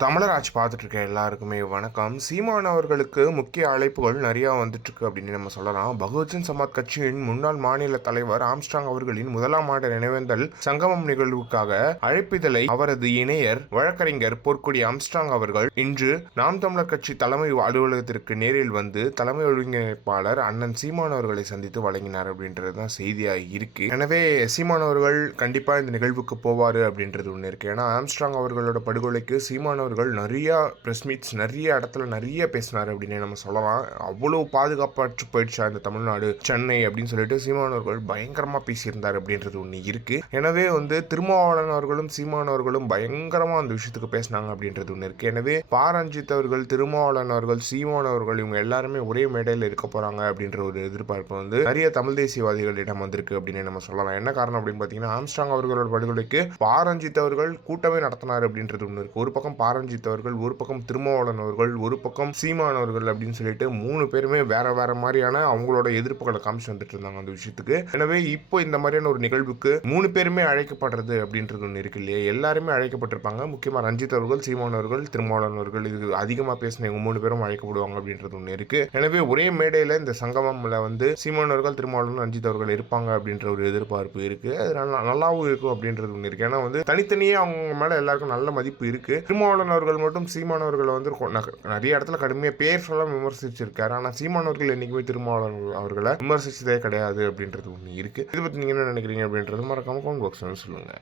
தமிழராஜ் பார்த்துட்டு இருக்க எல்லாருக்குமே வணக்கம். சீமான் அவர்களுக்கு முக்கிய அழைப்புகள் நிறையா வந்துட்டுருக்கு அப்படின்னு நம்ம சொல்லலாம். பகுஜன் சமாஜ் கட்சியின் முன்னாள் மாநில தலைவர் ஆம்ஸ்டாங் அவர்களின் முதலாம் ஆண்டு நினைவேந்தல் சங்கமம் நிகழ்வுக்காக அழைப்பிதழை அவரது இணையர் வழக்கறிஞர் போர்க்குடி ஆம்ஸ்டாங் அவர்கள் இன்று நாம் தமிழர் கட்சி தலைமை அலுவலகத்திற்கு நேரில் வந்து தலைமை ஒருங்கிணைப்பாளர் அண்ணன் சீமான் அவர்களை சந்தித்து வழங்கினார் அப்படின்றது தான் செய்தியாக இருக்கு. எனவே சீமான் அவர்கள் கண்டிப்பாக இந்த நிகழ்வுக்கு போவார் அப்படின்றது ஒன்று இருக்கு. ஏன்னா ஆம்ஸ்டாங் அவர்களோட படுகொலைக்கு சீமான் அவர்கள் நிறையா ப்ரெஸ் மீட்ஸ் நிறைய இடத்துல நிறைய பேசினார் அப்படின்னு நம்ம சொல்லலாம். அவ்வளோ பாதுகாப்பாற்று போயிடுச்சு அந்த தமிழ்நாடு சென்னை அப்படின்னு சொல்லிட்டு சீமான் அவர்கள் பயங்கரமாக பேசியிருந்தார் அப்படின்றது ஒன்று இருக்கு. எனவே வந்து திருமாவளவன் அவர்களும் சீமான் அவர்களும் பயங்கரமாக அந்த விஷயத்துக்கு பேசினாங்க அப்படின்றது ஒன்று இருக்குது எனவே பாரஞ்சித் அவர்கள் திருமாவளவன் அவர்கள் சீமான் அவர்கள் இவங்க எல்லாருமே ஒரே மேடையில் இருக்க போகிறாங்க அப்படின்ற ஒரு எதிர்பார்ப்பு வந்து நிறைய தமிழ் தேசியவாதிகளிடம் வந்திருக்கு அப்படின்னு நம்ம சொல்லலாம். என்ன காரணம் அப்படின்னு பார்த்தீங்கன்னா ஆம்ஸ்டாங் அவர்களோட படுகொலைக்கு பாரஞ்சித் அவர்கள் கூட்டமே நடத்தினார் அப்படின்றது ஒன்று இருக்குது ஒரு பக்கம் பாரஞ்சித் அவர்கள் ஒரு பக்கம் திருமாவளவன் அவர்கள் ஒரு பக்கம் சீமான் அவர்கள் அப்படின்னு சொல்லிட்டு மூணு பேருமே வேற வேற மாதிரியான அவங்களோட எதிர்ப்புகளை காமிச்சு வந்துட்டு இருந்தாங்க அந்த விஷயத்துக்கு. எனவே இப்போ இந்த மாதிரியான ஒரு நிகழ்வுக்கு மூணு பேருமே அழைக்கப்படுறது அப்படின்றது ஒன்று இருக்கு இல்லையா? எல்லாருமே அழைக்கப்பட்டிருப்பாங்க. முக்கியமாக ரஞ்சித் அவர்கள் சீமான் அவர்கள் திருமாவளவன் அவர்கள் இது அதிகமாக பேசின இவங்க மூணு பேரும் அழைக்கப்படுவாங்க அப்படின்றது ஒன்று இருக்கு. எனவே ஒரே மேடையில் இந்த சங்கமம்ல வந்து சீமான் அவர்கள் திருமாவளவன் ரஞ்சித் அவர்கள் இருப்பாங்க அப்படின்ற ஒரு எதிர்பார்ப்பு இருக்கு. அது நல்லா நல்லாவும் இருக்கும் அப்படின்றது ஒன்று இருக்கு. ஏன்னா வந்து தனித்தனியே அவங்க மேலே எல்லாருக்கும் நல்ல மதிப்பு இருக்கு. திருமாவளவன் அவர்கள் மட்டும் சீமான் அவர்களை வந்து கொ- ந- நிறைய இடத்துல கடுமையாக பேர் சொல்ல விமர்சிச்சிருக்காரு. ஆனால் சீமான் அவர்கள் என்னைக்குமே திருமாவளவன் அவர்களை விமர்சிச்சதே கிடையாது அப்படின்றது ஒன்று இருக்கு. இதை பற்றி நீங்கள் என்ன நினைக்கிறீங்க அப்படின்றது மறக்காமல் கவுண்ட் பாக்ஸ் சொல்லுங்க.